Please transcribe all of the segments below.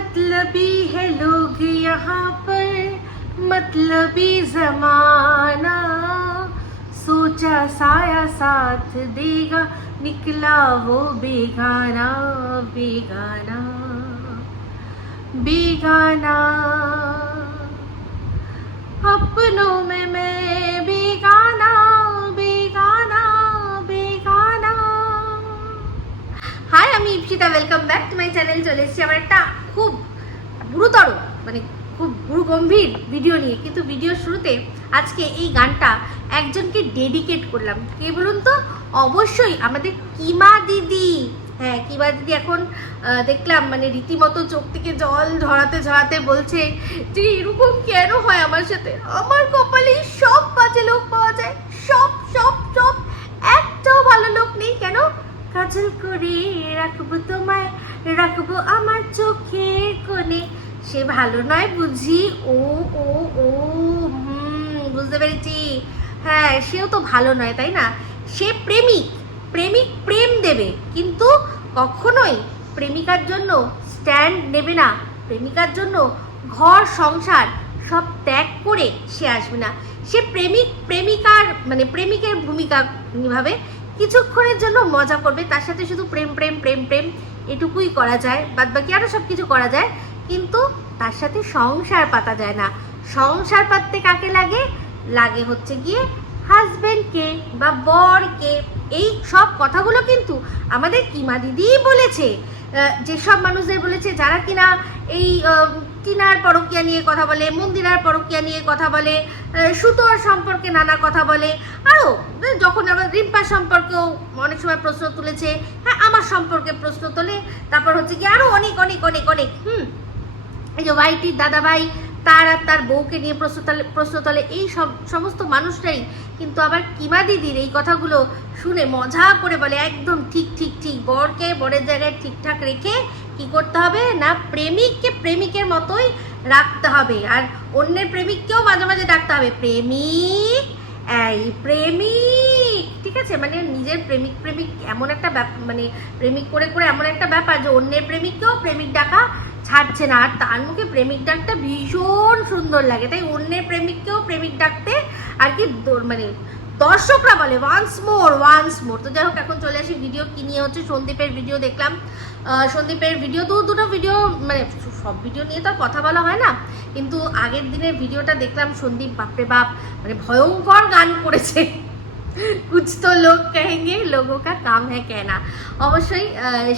मतलबी है लोग यहाँ पर, मतलबी जमाना, सोचा साया साथ देगा, निकला वो बेगाना बेगाना बेगाना। अपनों में मैं बेगाना बेगाना बेगाना। হাই, আমি Ipsita, welcome back to my channel. চলে এসেছি আমার একটা খুব গুরুতর খুব গম্ভীর ভিডিও নিয়ে। কিন্তু ভিডিওর শুরুতে আজকে এই গানটা একজনকে ডেডিকেট করলাম। কে বলুন তো? অবশ্যই আমাদের কিমা দিদি। হ্যাঁ, কিমা দিদি এখন দেখলাম রীতিমতো চোখ থেকে জল ঝরাতে ঝরাতে বলছে যে এরকম কেন হয় আমার সাথে, আমার কপালে সব বাজে লোক পাওয়া যায়, সব সব সব, একটাও ভালো লোক নেই। কেন? কাজল করে রাখবো তোমায়, রাখবো আমার চোখের কোণে, সে ভালো নয় বুঝি? ও ও ও বুঝতে পেরেছি। হ্যাঁ, সেও তো ভালো নয়, তাই না? সে প্রেমিক, প্রেমিক প্রেম দেবে কিন্তু কখনোই প্রেমিকার জন্য স্ট্যান্ড নেবে না, প্রেমিকার জন্য ঘর সংসার সব ত্যাগ করে সে আসবে না। সে প্রেমিক প্রেমিকার প্রেমিকের ভূমিকা নিভাবে, কিছুক্ষণের জন্য মজা করবে, তার সাথে শুধু প্রেম প্রেম প্রেম প্রেম এটুকুই করা যায়, বাদ বাকি আরও সব কিছু করা যায়, কিন্তু তার সাথে সংসার পাতা যায় না। সংসার পাততে কাকে লাগে? লাগে হচ্ছে গিয়ে হাজবেন্ডকে বা বরকে। এই সব কথাগুলো কিন্তু আমাদের কিমা দিদিই বলেছে। যেসব মানুষদের বলেছে যারা কিনা এই টিনার পরকীয়া নিয়ে কথা বলে, মন্দিরার পরকীয়া নিয়ে কথা বলে, সুতোর সম্পর্কে নানা কথা বলে, আরও যখন আবার রিম্পার সম্পর্কেও অনেক সময় প্রশ্ন তুলেছে, হ্যাঁ আমার সম্পর্কে প্রশ্ন তোলে, তারপর হচ্ছে কি আরও অনেক অনেক অনেক অনেক এই যে ওয়াইটির দাদাভাই তার আর তার বউকে নিয়ে প্রশ্ন তোলে। এই সমস্ত মানুষরাই কিন্তু আবার কিমা দিদির এই কথাগুলো শুনে মজা করে বলে একদম ঠিক ঠিক ঠিক, বরকে বরের জায়গায় ঠিকঠাক রেখে কি করতে হবে না, প্রেমিককে প্রেমিকের মতোই রাখতে হবে, আর অন্যের প্রেমিককেও মাঝে মাঝে ডাকতে হবে প্রেমিক, এই প্রেমিক, ঠিক আছে? নিজের প্রেমিক প্রেমিক এমন একটা প্রেমিক করে করে এমন একটা ব্যাপার যে অন্যের প্রেমিককেও প্রেমিক ডাকা ছাড়ছে না, আর তার মুখে প্রেমিক ডাকটা ভীষণ সুন্দর লাগে, তাই অন্যের প্রেমিককেও প্রেমিক ডাকতে আর কি দর্শকরা বলে ওয়ান্স মোর ওয়ান্স মোর। তো যাই হোক, এখন চলে আসি ভিডিও কি নিয়ে হচ্ছে। সন্দীপের ভিডিও দেখলাম, সন্দীপের ভিডিও দুটো ভিডিও, সব ভিডিও নিয়ে তো কথা বলা হয় না, কিন্তু আগের দিনের ভিডিওটা দেখলাম। সন্দীপ বাপরে বাপ ভয়ঙ্কর গান করেছে, কুছ তো লোক কহেঙ্গে লোগো কা কাম হ্যাঁ কেনা। অবশ্যই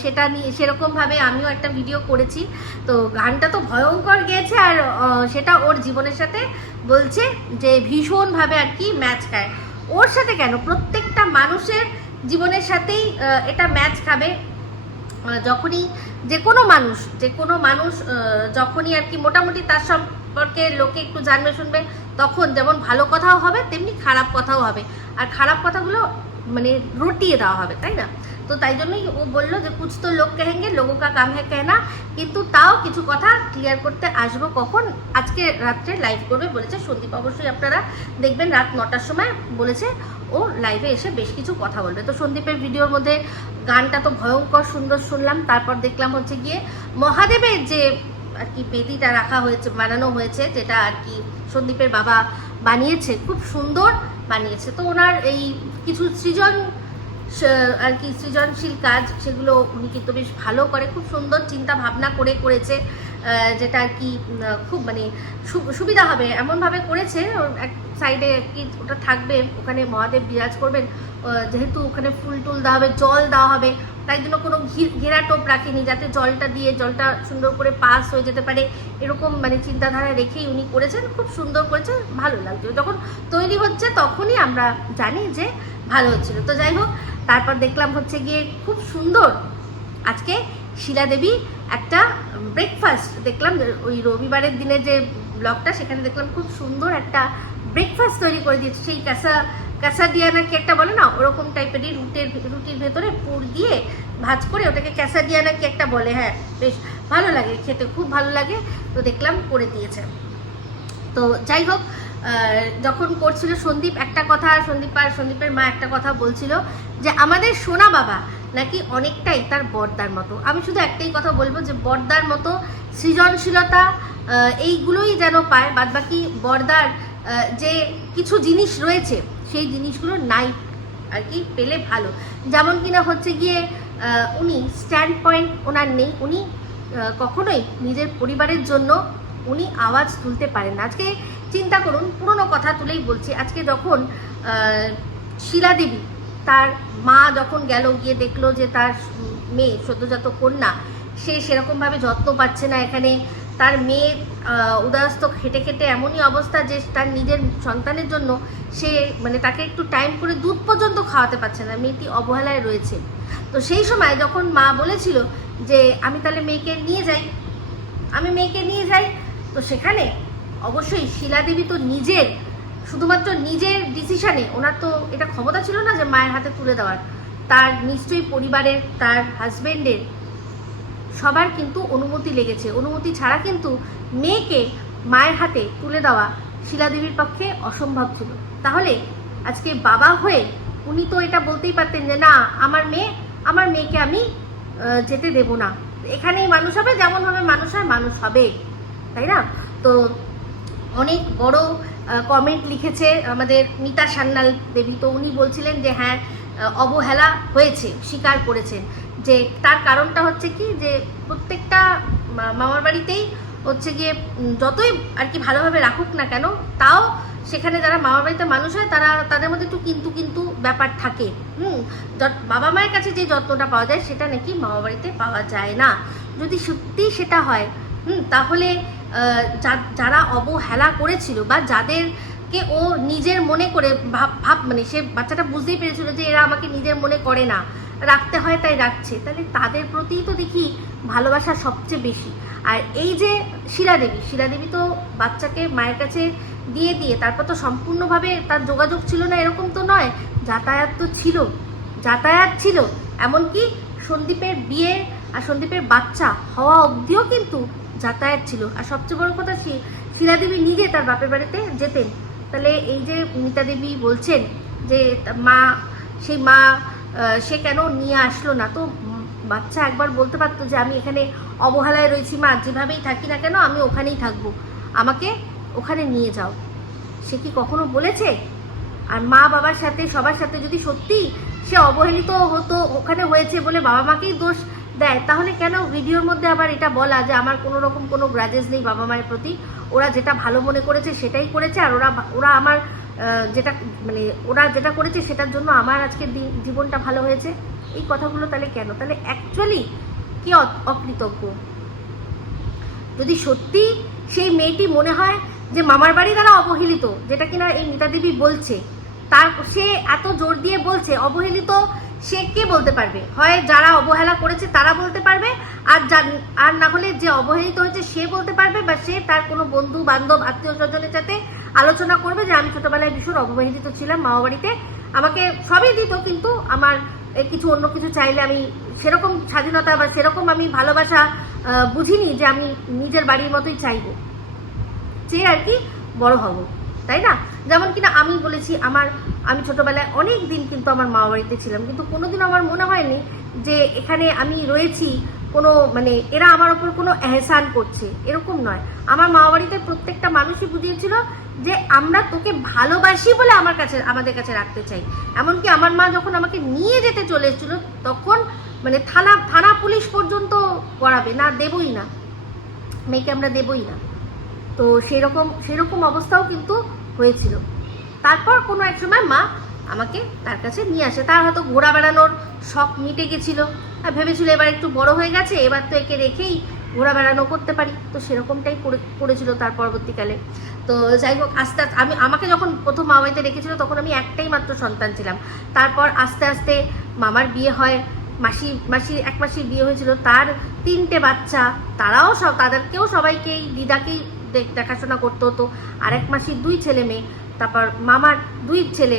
সেটা নিয়ে সেরকমভাবে আমিও একটা ভিডিও করেছি। তো গানটা তো ভয়ঙ্কর গেয়েছে, আর সেটা ওর জীবনের সাথে বলছে যে ভীষণভাবে আর কি ম্যাচ খায়। ওর সাথে কেন, প্রত্যেকটা মানুষের জীবনের সাথেই এটা ম্যাচ খাবে। যখনই যে কোনো মানুষ যখনই আর কি মোটামুটি তার সম্পর্কে লোকে একটু জানবে শুনবে, তখন যেমন ভালো কথাও হবে তেমনি খারাপ কথাও হবে, আর খারাপ কথাগুলো রটিয়ে দেওয়া হবে, তাই না? তো তাই জন্যই ও বললো যে কুছ তো লোক কহেঙ্গে লোগো কা কাম হ্যাঁ কেনা। কিন্তু তাও কিছু কথা ক্লিয়ার করতে আসবো কখন, আজকে রাত্রে লাইভ করবে বলেছে সন্দীপ। অবশ্যই আপনারা দেখবেন রাত 9টার সময় বলেছে ও লাইভে এসে বেশ কিছু কথা বলবে। তো সন্দীপের ভিডিওর মধ্যে গানটা তো ভয়ঙ্কর সুন্দর শুনলাম, তারপর দেখলাম হচ্ছে গিয়ে মহাদেবের যে আর কি বেদিটা রাখা হয়েছে, বানানো হয়েছে, যেটা আর কি সন্দীপের বাবা বানিয়েছে, খুব সুন্দর বানিয়েছে। তো ওনার এই কিছু সৃজনশীল কাজ, সেগুলো উনি কিন্তু বেশ ভালো করে, খুব সুন্দর চিন্তা ভাবনা করে করেছে, যেটা আর কি খুব সুবিধা হবে এমনভাবে করেছে। এক সাইডে কি ওটা থাকবে, ওখানে মহাদেব বিরাজ করবেন, যেহেতু ওখানে ফুল টুল দেওয়া হবে, জল দেওয়া হবে, তাই জন্য কোনো ঘেরা টোপ রাখেনি, যাতে জলটা দিয়ে জলটা সুন্দর করে পাস হয়ে যেতে পারে, এরকম চিন্তাধারা রেখেই উনি করেছেন। খুব সুন্দর করেছে, ভালো লাগছে। যখন তৈরি হচ্ছে তখনই আমরা জানি যে ভালো হচ্ছিল। তো যাই হোক, তারপর দেখলাম হচ্ছে গিয়ে খুব সুন্দর আজকে শিলা দেবী একটা ব্রেকফাস্ট দেখলাম, ওই রবিবারের দিনে যে ব্লগটা, সেখানে দেখলাম খুব সুন্দর একটা ব্রেকফাস্ট তৈরি করে দিয়েছে। সেই ক্যাসাডিয়ানা কি একটা বলে না, ওরকম টাইপেরই রুটির ভেতরে পুর দিয়ে ভাজ করে ওটাকে ক্যাসাডিয়ানা কি একটা বলে। হ্যাঁ, বেশ ভালো লাগে খেতে, খুব ভালো লাগে। তো দেখলাম করে দিয়েছে। তো যাই হোক, যখন করছিল সন্দীপ একটা কথা, সন্দীপের মা একটা কথা বলছিল যে আমাদের সোনা বাবা নাকি অনেকটাই তার বড়দার মতো। আমি শুধু একটাই কথা বলবো যে বড়দার মতো সৃজনশীলতা এইগুলোই যেন পায়, বাদবাকি বড়দার যে কিছু জিনিস রয়েছে সেই জিনিসগুলো নাই আর কি, পেলে ভালো। যেমন কিনা হচ্ছে গিয়ে উনি স্ট্যান্ড পয়েন্ট ওনার নেই, উনি কখনোই নিজের পরিবারের জন্য উনি আওয়াজ তুলতে পারেন না। আজকে চিন্তা করুন, পুরনো কথা তুলেই বলছি, আজকে যখন শিলা দেবী তার মা যখন গেল, গিয়ে দেখলো যে তার মেয়ে সদ্যজাত কন্যা সে সেরকমভাবে যত্ন পাচ্ছে না, এখানে তার মেয়ে উদয়স্ত খেটে খেটে এমনই অবস্থা যে তার নিজের সন্তানের জন্য সে মানে তাকে একটু টাইম করে দুধ পর্যন্ত খাওয়াতে পারছে না, মেয়েটি অবহেলায় রয়েছে। তো সেই সময় যখন মা বলেছিল যে আমি তাহলে মেয়েকে নিয়ে যাই, তো সেখানে অবশ্যই শিলা দেবী তো শুধুমাত্র নিজের ডিসিশনে, ওনার তো এটা ক্ষমতা ছিল না যে মায়ের হাতে তুলে দেওয়ার, তার নিশ্চয়ই পরিবারের, তার হাজবেন্ডের সবার কিন্তু অনুমতি লেগেছে। অনুমতি ছাড়া কিন্তু মেয়েকে মায়ের হাতে তুলে দেওয়া শিলা দেবীর পক্ষে অসম্ভব ছিল। তাহলে আজকে বাবা হয়ে উনি তো এটা বলতেই পারতেন যে না, আমার মেয়েকে আমি যেতে দেব না, এখানেই মানুষ হবে, যেমনভাবে মানুষ হয় মানুষ হবে, তাই না? তো অনেক বড় কমেন্ট লিখেছে আমাদের মিতা সান্যাল দেবী। তো উনি বলছিলেন যে হ্যাঁ, অবহেলা হয়েছে, স্বীকার করেছেন যে তার কারণটা হচ্ছে কি, যে প্রত্যেকটা মামার বাড়িতেই হচ্ছে গিয়ে যতই আর কি ভালোভাবে রাখুক না কেন, তাও সেখানে যারা মামার বাড়িতে মানুষ হয় তাদের মধ্যে একটু কিন্তু ব্যাপার থাকে। বাবা মায়ের কাছে যে যত্নটা পাওয়া যায় সেটা নাকি মামা বাড়িতে পাওয়া যায় না। যদি সত্যি সেটা হয় তাহলে যারা অবহেলা করেছিল বা যাদেরকে ও নিজের মনে করে মানে সে বাচ্চাটা বুঝতেই পেরেছিল যে এরা আমাকে নিজের মনে করে না, রাখতে হয় তাই রাখছে, তাহলে তাদের প্রতিই তো দেখি ভালোবাসা সবচেয়ে বেশি। আর এই যে শিলা দেবী তো বাচ্চাকে মায়ের কাছে দিয়ে তারপর তো সম্পূর্ণভাবে তার যোগাযোগ ছিল না এরকম তো নয়, যাতায়াত ছিল, এমনকি সন্দীপের বিয়ে আর সন্দীপের বাচ্চা হওয়া অবধিও কিন্তু যাতায়াত ছিল। আর সবচেয়ে বড় কথা, শিলা দেবী নিজে তার বাপের বাড়িতে যেতেন। তাহলে এই যে মিতা দেবী বলছেন যে সেই মা সে কেন নিয়ে আসলো না, তো বাচ্চা একবার বলতে পারতো যে আমি এখানে অবহেলায় রয়েছি মা, যেভাবেই থাকি না কেন আমি ওখানেই থাকবো, আমাকে ওখানে নিয়ে যাও। সে কি কখনো বলেছে? আর মা বাবার সাথে সবার সাথে যদি সত্যি সে অবহেলিত হতো, ওখানে হয়েছে বলে বাবা মাকেই দোষ দেয়, তাহলে কেন ভিডিওর মধ্যে আবার এটা বলা যে আমার কোনো রকম কোনো গ্রাজেস নেই বাবা মায়ের প্রতি, ওরা যেটা ভালো মনে করেছে সেটাই করেছে, আর ওরা আমার ওরা যেটা করেছে সেটার জন্য আমার আজকের জীবনটা ভালো হয়েছে। এই কথাগুলো তাহলে কেন? তাহলে অ্যাকচুয়ালি কে অকৃতজ্ঞ? যদি সত্যি সেই মেয়েটি মনে হয় যে মামার বাড়ি দ্বারা অবহেলিত, যেটা কিনা এই মিতা দেবী বলছে, সে এত জোর দিয়ে বলছে অবহেলিত, সে কে বলতে পারবে? হয় যারা অবহেলা করেছে তারা বলতে পারবে, আর না হলে যে অবহেলিত হয়েছে সে বলতে পারবে, বা সে তার কোনো বন্ধু বান্ধব আত্মীয় স্বজনের সাথে আলোচনা করবে যে আমি ছোটবেলায় ভীষণ অবহেলিত ছিলাম, মামা বাড়িতে আমাকে সবই দিত, কিন্তু আমার কিছু অন্য কিছু চাইলে আমি সেরকম স্বাধীনতা বা সেরকম আমি ভালোবাসা বুঝিনি যে আমি নিজের বাড়ির মতোই চাইবো, চেয়ে আর কি বড় হব, তাই না? যেমন কিনা আমি বলেছি আমি ছোটবেলায় অনেক দিন কিন্তু আমার মামা বাড়িতে ছিলাম, কিন্তু কোনোদিন আমার মনে হয়নি যে এখানে আমি রয়েছি কোনো এরা আমার ওপর কোনো এহসান করছে, এরকম নয়। আমার মামা বাড়িতে প্রত্যেকটা মানুষই বুঝিয়েছিল যে আমরা তোকে ভালোবাসি বলে আমাদের কাছে রাখতে চাই। এমনকি আমার মা যখন আমাকে নিয়ে যেতে চলে এসেছিল তখন থানা পুলিশ পর্যন্ত করাবে না, দেবই না, মেয়েকে আমরা দেবই না। তো সেরকম অবস্থাও কিন্তু হয়েছিল। তারপর কোনো এক সময় মা আমাকে তার কাছে নিয়ে আসে, তার হয়তো ঘোরা বেড়ানোর শখ মিটে গেছিল, আর ভেবেছিল এবার একটু বড় হয়ে গেছে, এবার তো একে রেখেই ঘোরা বেড়ানো করতে পারি, তো সেরকমটাই করেছিল তার পরবর্তীকালে। তো যাই হোক, আস্তে আস্তে আমাকে যখন প্রথম মামা বাড়িতে রেখেছিল তখন আমি একটাই মাত্র সন্তান ছিলাম। তারপর আস্তে আস্তে মামার বিয়ে হয়, এক মাসির বিয়ে হয়েছিল, তার 3টে বাচ্চা, তাদেরকেও সবাইকেই দিদাকেই দেখাশোনা করতে হতো, আর এক মাসির 2 ছেলে মেয়ে, তারপর মামার 2 ছেলে,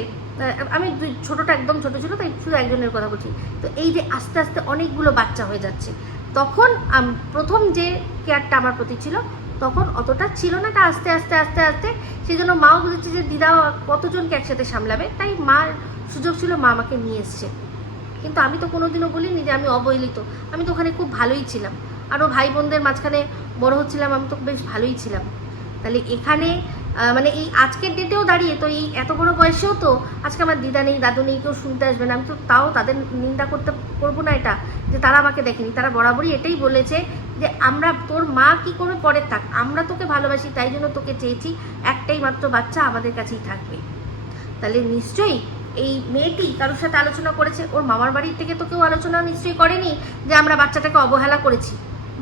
আমি ছোটটা একদম ছোট ছিল তাই শুধু একজনের কথা বলছি। তো এই যে আস্তে আস্তে অনেকগুলো বাচ্চা হয়ে যাচ্ছে, তখন প্রথম যে কেয়ারটা আমার প্রতি ছিল তখন অতটা ছিল না, তা আস্তে আস্তে আস্তে আস্তে সেই জন্য মাও বুঝেছে যে দিদা কতজনকে একসাথে সামলাবে, তাই মার সুযোগ ছিল, মা আমাকে নিয়ে এসছে। কিন্তু আমি তো কোনোদিনও বলিনি যে আমি অবহেলিত, আমি তো ওখানে খুব ভালোই ছিলাম, আরও ভাই বোনদের মাঝখানে বড় হচ্ছিলাম, আমি তো বেশ ভালোই ছিলাম। তাহলে এখানে মানে এই আজকের ডেটেও দাঁড়িয়ে তো এই এত বড় বয়সেও তো আজকে আমার দিদা নেই, দাদু নেই, কেউ শুনতে আসবে না, আমি তো তাও তাদের নিন্দা করবো না এটা যে তারা আমাকে দেখেনি। তারা বরাবরই এটাই বলেছে যে আমরা, তোর মা কি করবে পরে থাক, আমরা তোকে ভালোবাসি, তাই জন্য তোকে চেয়েছি, একটাই মাত্র বাচ্চা আমাদের কাছেই থাকবে। তাহলে নিশ্চয়ই এই মেয়েটি কারোর সাথে আলোচনা করেছে, ওর মামার বাড়ির থেকে তো কেউ আলোচনা নিশ্চয়ই করেনি যে আমরা বাচ্চাটাকে অবহেলা করেছি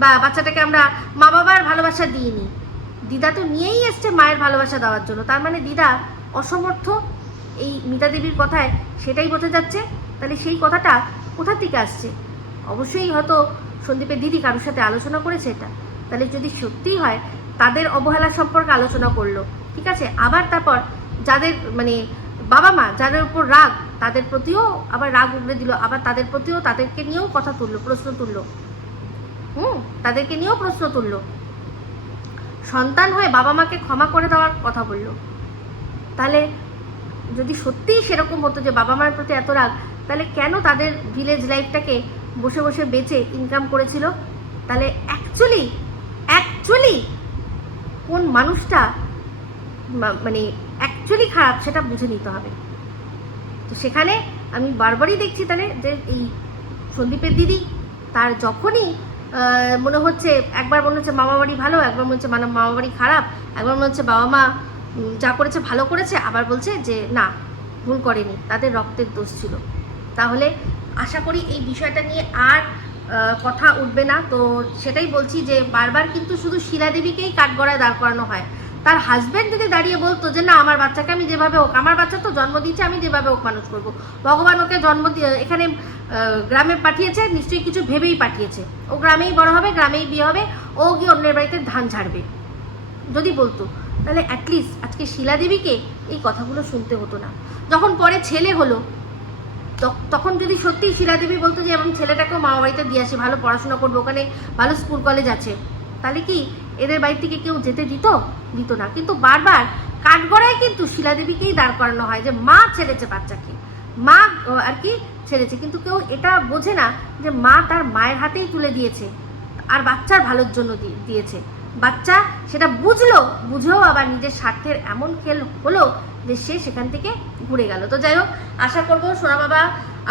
বা বাচ্চাটাকে আমরা মা বাবার ভালোবাসা দিইনি। দিদা তো নিয়েই এসছে মায়ের ভালোবাসা দেওয়ার জন্য, তার মানে দিদা অসমর্থ এই মিতা দেবীর কথায় সেটাই বোঝা যাচ্ছে। তাহলে সেই কথাটা কোথা থেকে আসছে? অবশ্যই হয়তো সন্দীপের দিদি কারোর সাথে আলোচনা করেছে এটা। তাহলে যদি সত্যিই হয় তাদের অবহেলা সম্পর্কে আলোচনা করলো, ঠিক আছে, আবার তারপর যাদের মানে বাবা মা যাদের উপর রাগ, তাদের প্রতিও আবার রাগ উগড়ে দিল, আবার তাদের প্রতিও তাদেরকে নিয়েও কথা তুললো, প্রশ্ন তুললো, তাদেরকে নিয়েও প্রশ্ন তুললো, সন্তান হয়ে বাবা মাকে ক্ষমা করে দেওয়ার কথা বললো। তাহলে যদি সত্যিই সেরকম হতো যে বাবা মার প্রতি এত রাগ, তাহলে কেন তাদের ভিলেজ লাইফটাকে বসে বসে বেচে ইনকাম করেছিল? তাহলে অ্যাকচুয়ালি কোন মানুষটা মানে অ্যাকচুয়ালি খারাপ সেটা বুঝে নিতে হবে। তো সেখানে আমি বারবারই দেখছি তাহলে যে এই সন্দীপের দিদি তার যখনই মনে হচ্ছে, একবার মনে হচ্ছে মামা বাড়ি ভালো, একবার মনে হচ্ছে মামা বাড়ি খারাপ, একবার মনে হচ্ছে বাবা মা যা করেছে ভালো করেছে, আবার বলছে যে না ভুল করেনি, তাদের রক্তের দোষ ছিল। তাহলে আশা করি এই বিষয়টা নিয়ে আর কথা উঠবে না। তো সেটাই বলছি যে বারবার কিন্তু শুধু শিলা দেবীকেই কাঠগড়ায় দাঁড় করানো হয়। তার হাজব্যান্ড যদি দাঁড়িয়ে বলতো যে না আমার বাচ্চাকে আমি যেভাবে হোক, আমার বাচ্চা তো জন্ম দিয়েছে, আমি যেভাবে হোক মানুষ করবো, ভগবান ওকে জন্ম দিয়ে এখানে গ্রামে পাঠিয়েছে, নিশ্চয়ই কিছু ভেবেই পাঠিয়েছে, ও গ্রামেই বড় হবে, গ্রামেই বিয়ে হবে, ও গিয়ে অন্যের বাড়িতে ধান ঝাড়বে, যদি বলতো, তাহলে অ্যাটলিস্ট আজকে শিলা দেবীকে এই কথাগুলো শুনতে হতো না। যখন পরে ছেলে হলো তখন যদি সত্যি শিলা দেবী বলতো যে এবং ছেলেটাকেও মামা বাড়িতে দিয়ে আসি, ভালো পড়াশোনা করবো, ওখানে ভালো স্কুল কলেজ আছে, তাহলে কি এদের বাড়ি থেকে কেউ যেতে দিত না। কিন্তু বারবার কাঠগড়ায় কিন্তু শিলা দেবীকেই দাঁড় করানো হয় যে মা ছেড়েছে বাচ্চাকে, মা আর কি ছেড়েছে, কিন্তু কেউ এটা বোঝে না যে মা তার মায়ের হাতেই তুলে দিয়েছে আর বাচ্চার ভালোর জন্য দিয়েছে। বাচ্চা সেটা বুঝেও আবার নিজের স্বার্থের এমন খেল হলো যে সে সেখান থেকে ঘুরে গেল। তো যাই হোক, আশা করবো সোনা বাবা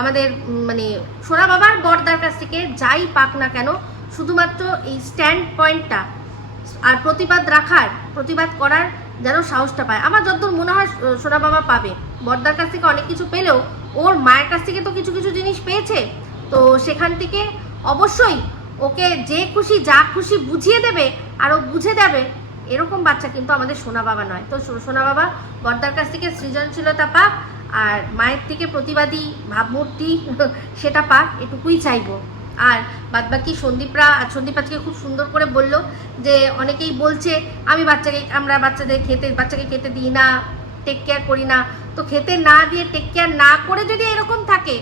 আমাদের মানে সোনা বাবার বড়দার কাছ থেকে যাই পাক না কেন, শুধুমাত্র এই স্ট্যান্ড পয়েন্টটা আর প্রতিবাদ করার যেন সাহসটা পায়। আমার যতদূর মনে হয় সোনা বাবা পাবে, বড়দার কাছ থেকে অনেক কিছু পেলেও ওর মায়ের কাছ থেকে তো কিছু কিছু জিনিস পেয়েছে, তো সেখান থেকে অবশ্যই ওকে যে খুশি যা খুশি বুঝিয়ে দেবে আর ও বুঝে যাবে, এরকম বাচ্চা কিন্তু আমাদের সোনা বাবা নয়। তো সোনা বাবা বড়দার কাছ থেকে সৃজনশীলতা পাক আর মায়ের থেকে প্রতিবাদী ভাবমূর্তি সেটা পাক, এটুকুই চাইবো। আর বাদবাকি সন্দীপ আজকে খুব সুন্দর করে বলল যে অনেকেই বলছে আমরা বাচ্চাকে খেতে দিই না, টেক কেয়ার করি না। তো খেতে না দিয়ে টেক কেয়ার না করে যদি এরকম থাকে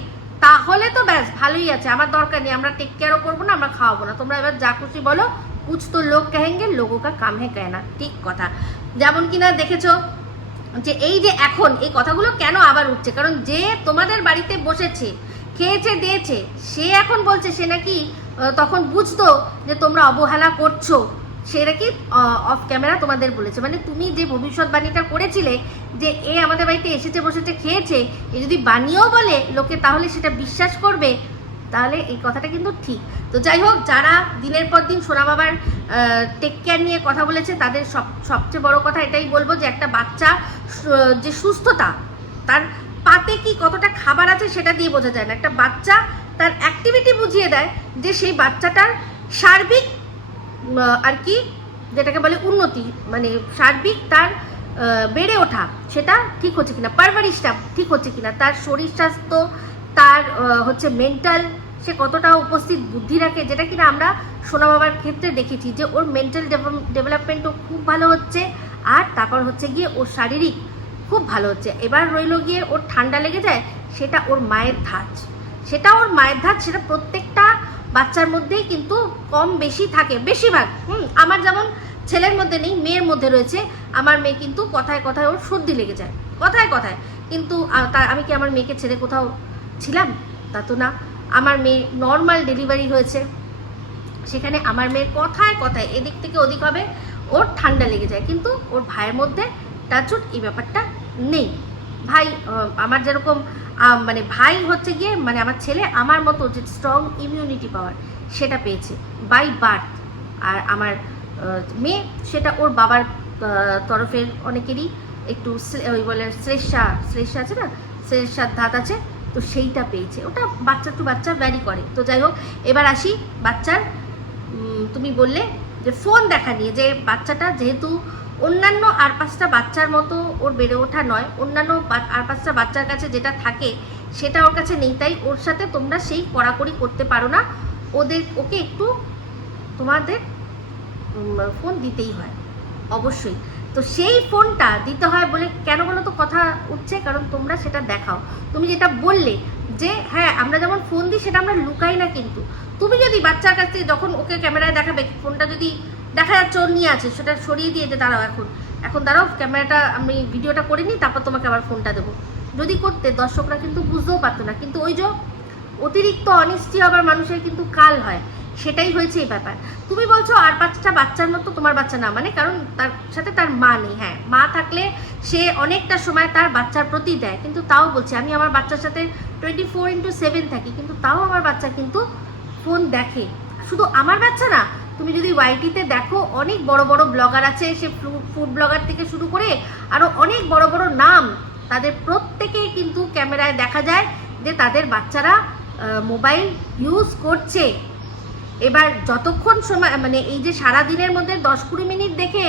তাহলে তো ব্যাস ভালোই আছে, আমার দরকার নেই, আমরা টেক কেয়ারও করবো না, আমরা খাওয়াবো না, তোমরা এবার যা খুশি বলো, কুছ তো লোক কহেঙ্গে লোগোं का काम है कहना। ঠিক কথা। যেমন কিনা দেখেছো যে এই যে এখন এই কথাগুলো কেন আবার উঠছে, কারণ যে তোমাদের বাড়িতে বসেছে খেয়েছে দিয়েছে সে এখন বলছে সে নাকি তখন বুঝতো যে তোমরা অবহেলা করছো, সে নাকি অফ ক্যামেরা তোমাদের বলেছে। মানে তুমি যে ভবিষ্যৎবাণীটা করেছিলে যে এ আমাদের বাড়িতে এসেছে বসেছে খেয়েছে, এ যদি বানিয়েও বলে লোকে তাহলে সেটা বিশ্বাস করবে, তাহলে এই কথাটা কিন্তু ঠিক। তো যাই হোক, যারা দিনের পর দিন সোনা বাবার টেক কেয়ার নিয়ে কথা বলেছে তাদের সবচেয়ে বড় কথা এটাই বলবো যে একটা বাচ্চা যে সুস্থতা, তার পাতে কি কতটা খাবার আছে সেটা দিয়ে বোঝা যায় না। একটা বাচ্চা তার অ্যাক্টিভিটি বুঝিয়ে দেয় যে সেই বাচ্চাটার সার্বিক আর কি যেটাকে বলে উন্নতি, মানে সার্বিক তার বেড়ে ওঠা সেটা ঠিক হচ্ছে কিনা, পারভারিশটা ঠিক হচ্ছে কিনা, তার শরীর স্বাস্থ্য, তার হচ্ছে মেন্টাল, সে কতটা উপস্থিত বুদ্ধি রাখে, যেটা কিনা আমরা সোনা বাবার ক্ষেত্রে দেখেছি যে ওর মেন্টাল ডেভেলপমেন্টও খুব ভালো হচ্ছে, আর তারপর হচ্ছে গিয়ে ওর শারীরিক খুব ভালো হচ্ছে। এবার রইল গিয়ে ওর ঠান্ডা লেগে যায়, সেটা ওর মায়ের ধাঁচ, সেটা প্রত্যেকটা বাচ্চার মধ্যেই কিন্তু কম বেশি থাকে, বেশিরভাগ। আমার যেমন ছেলের মধ্যে নেই, মেয়ের মধ্যে রয়েছে। আমার মেয়ে কিন্তু কথায় কথায় ওর সর্দি লেগে যায়, কথায় কথায়। কিন্তু আমি কি আমার মেয়েকে ছেড়ে কোথাও ছিলাম? তা তো না। আমার মেয়ে নর্মাল ডেলিভারি হয়েছে, সেখানে আমার মেয়ের কথায় কথায় এদিক থেকে ওদিক হবে, ওর ঠান্ডা লেগে যায়। কিন্তু ওর ভাইয়ের মধ্যে টাচুট এই ব্যাপারটা নেই। ভাই আমার যেরকম মানে ভাই হচ্ছে গিয়ে মানে আমার ছেলে আমার মতো যে স্ট্রং ইমিউনিটি পাওয়ার সেটা পেয়েছে বাই বার্থ। আর আমার মেয়ে সেটা ওর বাবার তরফের অনেকেরই একটু ওই বলে শ্লেষা আছে না, শ্লেষার ধাত আছে, তো সেইটা পেয়েছে। ওটা বাচ্চা টু বাচ্চা ভ্যারি করে। তো যাই হোক, এবার আসি বাচ্চার তুমি বললে যে ফোন দেখা নিয়ে, যে বাচ্চাটা যেহেতু অন্যান্য আর 5টা বাচ্চার মতো ওর বেড়ে ওঠা নয়, অন্যান্য আর 5টা বাচ্চার কাছে যেটা থাকে সেটা ওর কাছে নেই, তাই ওর সাথে তোমরা সেই কড়াকড়ি করতে পারো না। ওকে একটু তোমাদের ফোন দিতেই হয় অবশ্যই। তো সেই ফোনটা দিতে হয় বলে কেন বলো তো কথা উঠছে, কারণ তোমরা সেটা দেখাও। তুমি যেটা বললে যে হ্যাঁ আমরা যেমন ফোন দিই সেটা আমরা লুকাই না, কিন্তু তুমি যদি বাচ্চার কাছ থেকে যখন ওকে ক্যামেরায় দেখাবে, ফোনটা যদি দেখা যাচ্ছে ওর নিয়ে আছে, সেটা সরিয়ে দিয়ে যে দাঁড়াও এখন দাঁড়াও, ক্যামেরাটা আমি ভিডিওটা করে নিই, তারপর তোমাকে আবার ফোনটা দেবো, যদি করতে দর্শকরা কিন্তু বুঝতেও পারতো না। কিন্তু ওই যে অতিরিক্ত অনিষ্টি আবার মানুষের কিন্তু কাল হয়, সেটাই হয়েছে এই ব্যাপার। তুমি বলছো আর 5টা বাচ্চার মতো তোমার বাচ্চা না, মানে কারণ তার সাথে তার মা নেই। হ্যাঁ, মা থাকলে সে অনেকটা সময় তার বাচ্চার প্রতি দেয়, কিন্তু তাও বলছি আমি আমার বাচ্চার সাথে 24/7 থাকি, কিন্তু তাও আমার বাচ্চা কিন্তু ফোন দেখে। শুধু আমার বাচ্চা না, তুমি যদি ওয়াইটিতে দেখো অনেক বড় বড় ব্লগার আছে, সে ফুড ব্লগার থেকে শুরু করে আরও অনেক বড় বড় নাম, তাদের প্রত্যেকেই কিন্তু ক্যামেরায় দেখা যায় যে তাদের বাচ্চারা মোবাইল ইউজ করছে। এবার যতক্ষণ সময় মানে এই যে সারাদিনের মধ্যে 10-20 মিনিট দেখে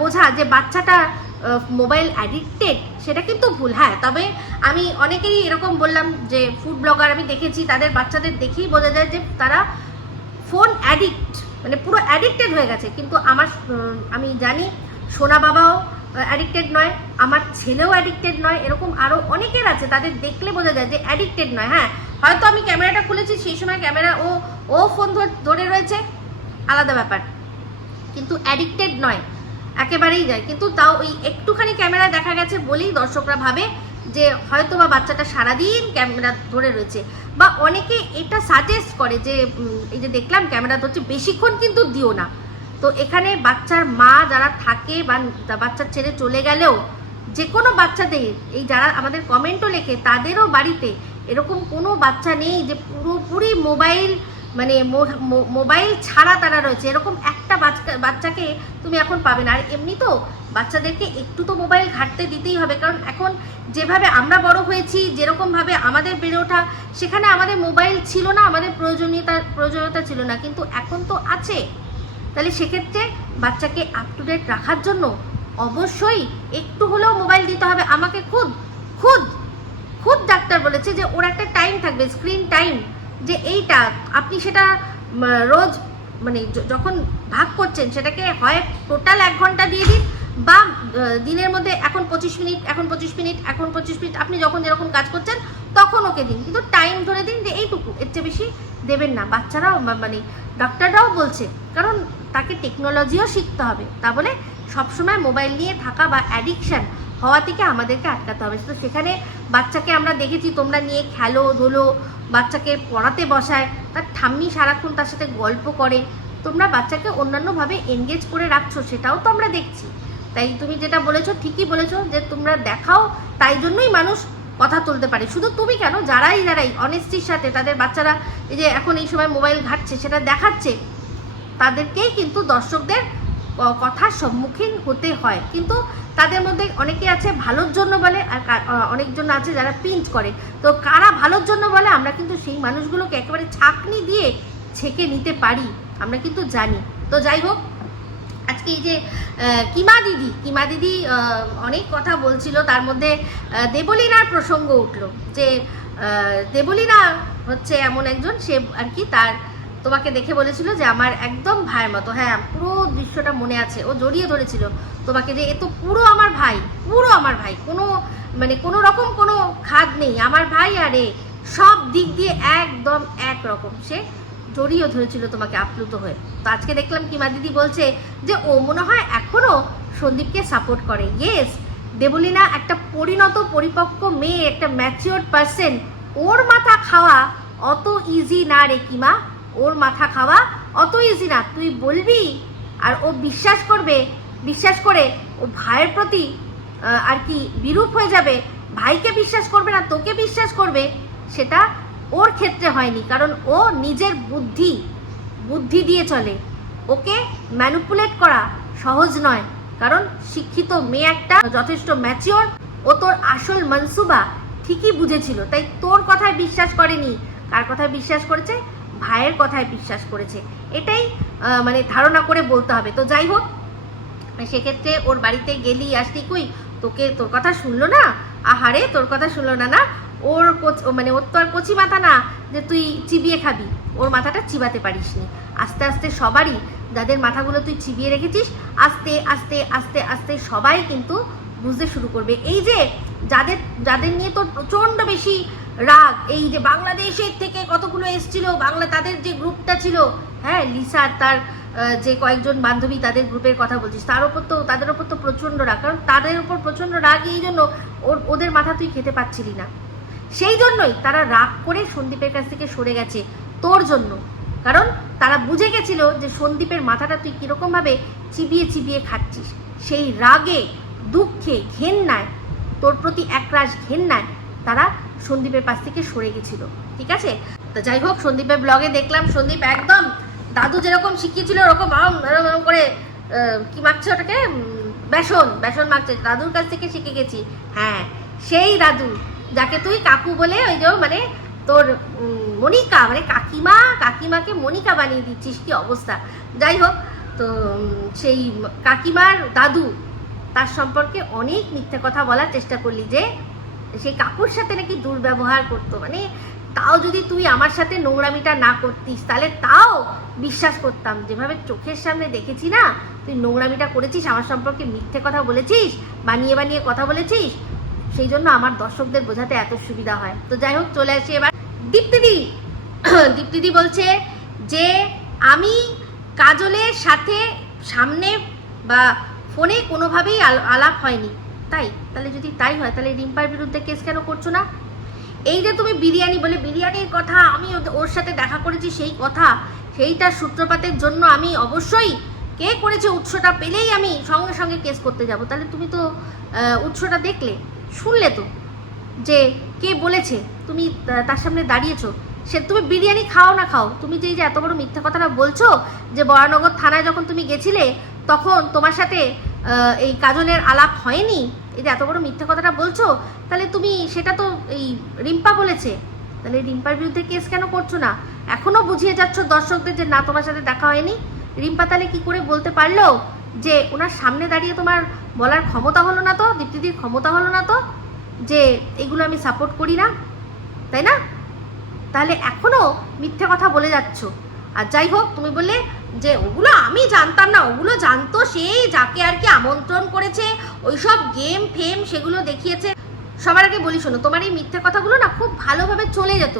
বোঝা যে বাচ্চাটা মোবাইল অ্যাডিক্টেড, সেটা কিন্তু ভুল। হ্যাঁ, তবে আমি অনেকেরই এরকম বললাম যে ফুড ব্লগার আমি দেখেছি, তাদের বাচ্চাদের দেখেই বোঝা যায় যে তারা ফোন অ্যাডিক্ট, মানে পুরো অ্যাডিক্টেড হয়ে গেছে। কিন্তু আমি জানি সোনা বাবাও অ্যাডিক্টেড নয়, আমার ছেলেও অ্যাডিক্টেড নয়, এরকম আরও অনেকের আছে, তাদের দেখলে বোঝা যায় যে অ্যাডিক্টেড নয়। হ্যাঁ, হয়তো আমি ক্যামেরাটা খুলেছি সেই সময় ক্যামেরা ও ফোন ধরে রয়েছে, আলাদা ব্যাপার, কিন্তু অ্যাডিক্টেড নয়, একেবারেই যায়। কিন্তু তাও ওই একটুখানি ক্যামেরা দেখা গেছে বলেই দর্শকরা ভাবে যে হয়তো বা বাচ্চাটা সারাদিন ক্যামেরা ধরে রয়েছে। বা অনেকে এটা সাজেস্ট করে যে এই যে দেখলাম ক্যামেরা ধরছে, বেশিক্ষণ কিন্তু দিও না। তো এখানে বাচ্চার মা যারা থাকে বা বাচ্চার ছেড়ে চলে গেলেও যে কোনো বাচ্চাদের, এই যারা আমাদের কমেন্টও লেখে তাদেরও বাড়িতে এরকম কোনো বাচ্চা নেই যে পুরোপুরি মোবাইল মানে মোবাইল ছাড়া তারা রয়েছে, এরকম একটা বাচ্চাকে তুমি এখন পাবে না। আর এমনি তো বাচ্চাদেরকে একটু তো মোবাইল ঘাঁটতে দিতেই হবে, কারণ এখন যেভাবে আমরা বড় হয়েছি, যেরকমভাবে আমাদের বেড়ে ওঠা, সেখানে আমাদের মোবাইল ছিল না, আমাদের প্রয়োজনীয়তা ছিল না, কিন্তু এখন তো আছে। তাহলে সেক্ষেত্রে বাচ্চাকে আপ টু ডেট রাখার জন্য অবশ্যই একটু হলেও মোবাইল দিতে হবে। আমাকে খুদ ডাক্তার বলেছে যে ওর একটা টাইম থাকবে, স্ক্রিন টাইম, যে এইটা আপনি সেটা রোজ মানে যখন ভাগ করছেন সেটাকে হয় টোটাল 1 ঘন্টা দিয়ে দিন, বা দিনের মধ্যে এখন 25 মিনিট, এখন 25 মিনিট, এখন 25 মিনিট, আপনি যখন যেরকম কাজ করছেন তখন ওকে দিন, কিন্তু টাইম ধরে দিন যে এইটুকু, এর চেয়ে বেশি দেবেন না। বাচ্চারাও মানে ডাক্তাররাও বলছে, কারণ তাকে টেকনোলজিও শিখতে হবে, তা বলে সবসময় মোবাইল নিয়ে থাকা বা অ্যাডিকশান হওয়া থেকে আমাদেরকে আটকাতে হবে। তো সেখানে বাচ্চাকে আমরা দেখেছি তোমরা নিয়ে খেলো ধোলো, বাচ্চাকে পড়াতে বসায়, তার ঠাম্মি সারাক্ষণ তার সাথে গল্প করে, তোমরা বাচ্চাকে অন্যান্যভাবে এনগেজ করে রাখছো, সেটাও তো আমরা দেখছি। তাই তুমি যেটা বলেছো ঠিকই বলেছো যে তোমরা দেখাও, তাই জন্যই মানুষ কথা তুলতে পারে। শুধু তুমি কেন, যারাই অনেস্টির সাথে তাদের বাচ্চারা এই যে এখন এই সময় মোবাইল ঘাঁটছে সেটা দেখাচ্ছে, তাদেরকেই কিন্তু দর্শকদের কথার সম্মুখীন হতে হয়। কিন্তু তাদের মধ্যে অনেকে আছে ভালোর জন্য বলে, আর অনেকজন আছে যারা পিঞ্চ করে। তো কারা ভালোর জন্য বলে আমরা কিন্তু সেই মানুষগুলোকে একেবারে ছাঁকনি দিয়ে ছেঁকে নিতে পারি, আমরা কিন্তু জানি। তো যাই হোক, আজকে এই যে কিমা দিদি অনেক কথা বলছিল, তার মধ্যে দেবলীনার প্রসঙ্গ উঠলো যে দেবলীনা হচ্ছে এমন একজন, সে আর কি তার তোমাকে দেখে বলেছিল যে আমার একদম ভাইয়ের মতো। হ্যাঁ, পুরো দৃশ্যটা মনে আছে, ও জড়িয়ে ধরেছিল তোমাকে যে এ তো পুরো আমার ভাই, কোনো মানে কোনো রকম কোনো খাদ নেই, আমার ভাই, আরে সব দিক দিয়ে একদম একরকম। সে জড়িয়ে ধরেছিল তোমাকে আপ্লুত হয়ে। তো আজকে দেখলাম কিমা দিদি বলছে যে ও মনে হয় এখনও সন্দীপকে সাপোর্ট করে। ইয়েস, দেবলীনা একটা পরিণত পরিপক্ক মেয়ে, একটা ম্যাচিওর পার্সন। ওর মাথা খাওয়া অত ইজি না রে কিমা, ওর মাথা খাওয়া অত ইজি না। তুই বলবি আর ও বিশ্বাস করবে, বিশ্বাস করে ও ভাইয়ের প্রতি আর কি বিরূপ হয়ে যাবে, ভাইকে বিশ্বাস করবে না তোকে বিশ্বাস করবে, সেটা ওর ক্ষেত্রে হয়নি। কারণ ও নিজের বুদ্ধি দিয়ে চলে। ওকে ম্যানিপুলেট করা সহজ নয়, কারণ শিক্ষিত মেয়ে একটা, যথেষ্ট ম্যাচিওর। ও তোর আসল মনসুবা ঠিকই বুঝেছিল, তাই তোর কথায় বিশ্বাস করেনি। কার কথায় বিশ্বাস করেছে? ভাইয়ের কথায় বিশ্বাস করেছে। এটাই মানে ধারণা করে বলতে হবে। তো যাই হোক, সেক্ষেত্রে ওর বাড়িতে গেলি আসলি, কই তোকে তোর কথা শুনলো না? আহারে, তোর কথা শুনলো না? না, ওর মানে ওর তো আর কচি মাথা না যে তুই চিবিয়ে খাবি। ওর মাথাটা চিবাতে পারিসনি। আস্তে আস্তে সবারই, যাদের মাথাগুলো তুই চিবিয়ে রেখেছিস, আস্তে আস্তে আস্তে আস্তে সবাই কিন্তু বুঝতে শুরু করবে। এই যে যাদের নিয়ে তোর প্রচণ্ড বেশি রাগ, এই যে বাংলাদেশের থেকে কতগুলো এসছিল, তাদের যে গ্রুপটা ছিল, হ্যাঁ, লিসার তার যে কয়েকজন বান্ধবী, তাদের গ্রুপের কথা বলছিস, তাদের ওপর তো প্রচণ্ড রাগ। কারণ তাদের ওপর প্রচণ্ড রাগ এই জন্য ওদের মাথা তুই খেতে পাচ্ছিলি না। সেই জন্যই তারা রাগ করে সন্দীপের কাছ থেকে সরে গেছে তোর জন্য। কারণ তারা বুঝে গেছিল যে সন্দীপের মাথাটা তুই কীরকমভাবে চিবিয়ে চিবিয়ে খাচ্ছিস। সেই রাগে, দুঃখে, ঘেন্নায়, তোর প্রতি একরাশ ঘেন্নায় তারা সন্দীপের পাশ থেকে সরে গেছিল। ঠিক আছে? তো যাই হোক, সন্দীপের ব্লগে দেখলাম সন্দীপ একদম দাদু যেরকম শিখিয়েছিল ওরকম করে কি মাখছে ওটাকে, বেসন মাখছে। দাদুর কাছ থেকে শিখে গেছি। হ্যাঁ, সেই দাদু যাকে তুই কাকু বলে, ওই যে মানে তোর মনিকা, মানে কাকিমাকে মনিকা বানিয়ে দিচ্ছিস। কি অবস্থা! যাই হোক, তো সেই কাকিমার দাদু, তার সম্পর্কে অনেক মিথ্যে কথা বলার চেষ্টা করলি যে সেই কাকুর সাথে নাকি দুর্ব্যবহার করতো। মানে তাও যদি তুই আমার সাথে নোংরামিটা না করতিস তাহলে তাও বিশ্বাস করতাম। যেভাবে চোখের সামনে দেখেছি না, তুই নোংরামিটা করেছিস, আমার সম্পর্কে মিথ্যে কথা বলেছিস, বানিয়ে বানিয়ে কথা বলেছিস, সেই জন্য আমার দর্শকদের বোঝাতে এত সুবিধা হয়। তো যাই হোক, চলে আসি এবার দীপ্তিদি বলছে যে আমি কাজলের সাথে সামনে বা ফোনে কোনোভাবেই আলাপ হয়নি। তাহলে যদি তাই হয়, তাহলে রিম্পার বিরুদ্ধে কেস কেন করছো না? এই যে তুমি বিরিয়ানির কথা, আমি ওর সাথে দেখা করেছি, সেইটার সূত্রপাতের জন্য আমি অবশ্যই কে করেছে উৎসটা পেলেই আমি সঙ্গে সঙ্গে কেস করতে যাব। তাহলে তুমি তো উৎসটা দেখলে, শুনলে তো যে কে বলেছে, তুমি তার সামনে দাঁড়িয়েছো। সে তুমি বিরিয়ানি খাও না খাও, তুমি যে এত বড় মিথ্যা কথাটা বলছো যে বরানগর থানায় যখন তুমি গেছিলে তখন তোমার সাথে এই কাজলের আলাপ হয়নি, এই যে এত বড় মিথ্যা কথাটা বলছো, তাহলে তুমি সেটা তো এই রিম্পা বলেছে। তাহলে রিম্পার বিরুদ্ধে কেস কেন করছো না? এখনো বুঝিয়ে যাচ্ছ দর্শকদের যে না, তোমার সাথে দেখা হয়নি। রিম্পা তাহলে কি করে বলতে পারলো যে ওনার সামনে দাঁড়িয়ে তোমার বলার ক্ষমতা হলো না? তো দীপ্তিদির ক্ষমতা হলো না তো যে এগুলো আমি সাপোর্ট করি না, তাই না? তাহলে এখনো মিথ্যে কথা বলে যাচ্ছ। আর যাই হোক, তুমি বললে যে ওগুলো আমি জানতাম না, ওগুলো জানতো সেই যাকে আর কি আমন্ত্রণ করেছে, ওইসব গেম ফেম সেগুলো দেখিয়েছে। সবার আগে বলি শোনো, তোমার এই মিথ্যে কথাগুলো না খুব ভালোভাবে চলে যেত,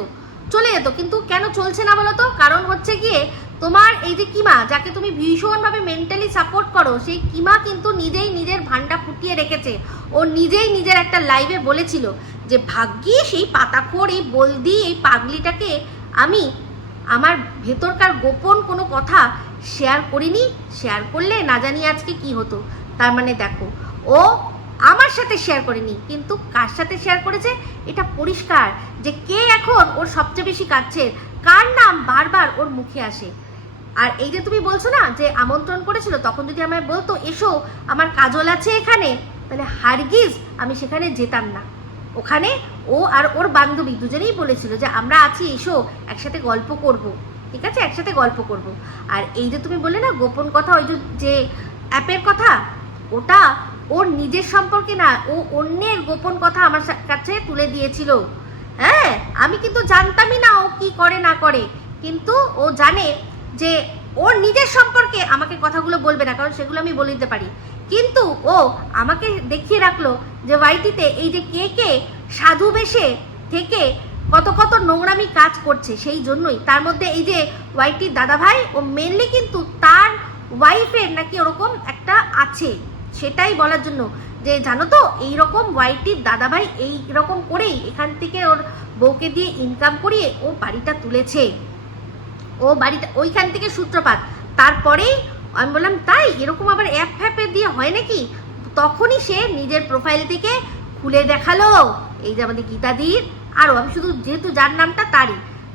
কিন্তু কেন চলছে না বলো তো? কারণ হচ্ছে গিয়ে তোমার এই যে কিমা, যাকে তুমি ভীষণভাবে মেন্টালি সাপোর্ট করো, সেই কিমা কিন্তু নিজেই নিজের ভান্ডা ফুটিয়ে রেখেছে। ও নিজেই নিজের একটা লাইভে বলেছিল যে ভাগ্যিস এই পাতাখোর, এই বলদি, এই পাগলিটাকে আমি আমার ভেতরকার গোপন কোনো কথা শেয়ার করিনি। শেয়ার করলে না জানি আজকে কি হতো। তার মানে দেখো, ও আমার সাথে শেয়ার করেনি, কিন্তু কার সাথে শেয়ার করেছে এটা পরিষ্কার যে কে এখন ওর সবচেয়ে বেশি কাছের, কার নাম বারবার ওর মুখে আসে। আর এই যে তুমি বলছো না যে আমন্ত্রণ করেছিল, তখন যদি আমায় বলতো এসো আমার কাজল আছে এখানে, তাহলে হারগিজ আমি সেখানে যেতাম না। ওখানে ও আর ওর বান্ধবী দুজনেই বলেছিল যে আমরা আছি, এসো একসাথে গল্প করব। ঠিক আছে, একসাথে গল্প করব। আর এই যে তুমি বললে না গোপন কথা, ওই যে অ্যাপের কথা, ওটা ওর নিজের সম্পর্কে না, ও অন্যের গোপন কথা আমার কাছে তুলে দিয়েছিল। হ্যাঁ, আমি কিন্তু জানতামই না ও কি করে না করে, কিন্তু ও জানে যে ওর নিজের সম্পর্কে আমাকে কথাগুলো বলবে না, কারণ সেগুলো আমি বলে দিতে পারি। কিন্তু ও আমাকে দেখিয়ে রাখলো যে ওয়াইটিতে এই যে কে সাধু বেশে থেকে কত কত নোংরামি কাজ করছে, সেই জন্যই। তার মধ্যে এই যে ওয়াইটির দাদাভাই, ও মেনলি কিন্তু তার ওয়াইফের নাকি ওরকম একটা আছে, সেটাই বলার জন্য যে জানো তো এইরকম ওয়াইটির দাদাভাই এইরকম করেই এখান থেকে ওর বউকে দিয়ে ইনকাম করিয়ে ও বাড়িটা তুলেছে, ও বাড়িটা ওইখান থেকে সূত্রপাত। তারপরেই আমি বললাম তাই এরকম আবার অ্যাপ ফ্যাপে দিয়ে হয় নাকি, তখনই সে নিজের প্রোফাইল থেকে খুলে দেখালো এই যে আমাদের গীতাদির আরও, আমি শুধু যেহেতু যার নামটা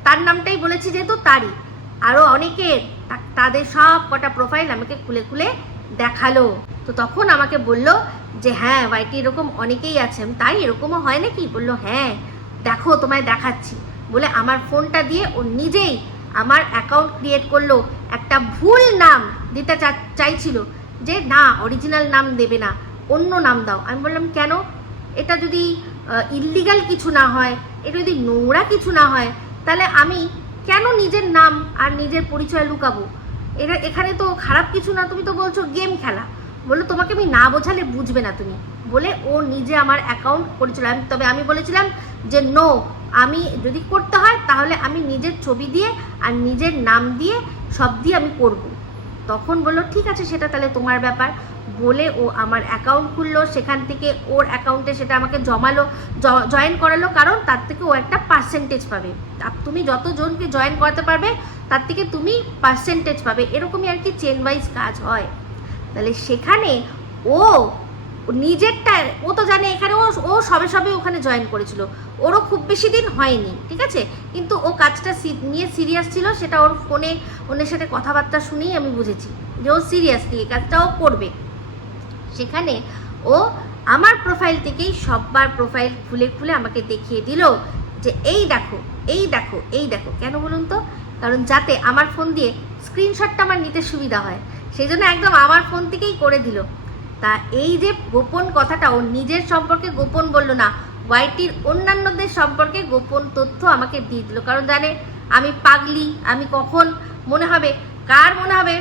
তার নামটাই বলেছি, যেহেতু তারই আরও অনেকের তাদের সব কটা প্রোফাইল আমাকে খুলে খুলে দেখালো। তো তখন আমাকে বলল যে হ্যাঁ ওয়াইটি এরকম অনেকেই আছে। তাই এরকমও হয় নাকি? বললো হ্যাঁ দেখো তোমায় দেখাচ্ছি বলে আমার ফোনটা দিয়ে ও নিজেই আমার অ্যাকাউন্ট ক্রিয়েট করলো, একটা ভুল নাম দিতে চাইছিল যে না অরিজিনাল নাম দেবে না, অন্য নাম দাও। আমি বললাম কেন? এটা যদি ইল্লিগাল কিছু না হয়, এটা যদি নোংরা কিছু না হয়, তাহলে আমি কেন নিজের নাম আর নিজের পরিচয় লুকাবো? এটা এখানে তো খারাপ কিছু না, তুমি তো বলছো গেম খেলা। বললো তোমাকে আমি না বোঝালে বুঝবে না তুমি, বলে ও নিজে আমার অ্যাকাউন্ট করেছিল। তবে আমি বলেছিলাম যে নো, আমি যদি করতে হয় তাহলে আমি নিজের ছবি দিয়ে আর নিজের নাম দিয়ে সব দিয়ে আমি করব। তখন বললো ঠিক আছে সেটা তাহলে তোমার ব্যাপার, বলে ও আমার অ্যাকাউন্ট খুললো, সেখান থেকে ওর অ্যাকাউন্টে সেটা আমাকে জমালো, জয়েন করালো, কারণ তার থেকে ও একটা পার্সেন্টেজ পাবে। তুমি যতজনকে জয়েন করাতে পারবে তার থেকে তুমি পার্সেন্টেজ পাবে, এরকমই আর কি চেন ওয়াইজ কাজ হয়। তাহলে সেখানে ও নিজেরটা ও তো জানে, এখানে ও সবে সবে ওখানে জয়েন করেছিল, ওরও খুব বেশি দিন হয়নি, ঠিক আছে, কিন্তু ও কাজটা নিয়ে সিরিয়াস ছিল, সেটা ওর ফোনে ওনের সাথে কথাবার্তা শুনেই আমি বুঝেছি যে ও সিরিয়াসলি এই কাজটা ও করবে। সেখানে ও আমার প্রোফাইল থেকেই সববার প্রোফাইল খুলে খুলে আমাকে দেখিয়ে দিল যে এই দেখো এই দেখো এই দেখো। কেন বলুন তো? কারণ যাতে আমার ফোন দিয়ে স্ক্রিনশটটা আমার নিতে সুবিধা হয়, সেই জন্য একদম আমার ফোন থেকেই করে দিল। তা এই যে গোপন কথাটা ও নিজের সম্পর্কে গোপন বললো না, ওয়াইটির অন্যান্যদের সম্পর্কে গোপন তথ্য আমাকে দিয়ে দিল, কারণ জানে আমি পাগলি, আমি কখন মনে হবে কার মনে হবে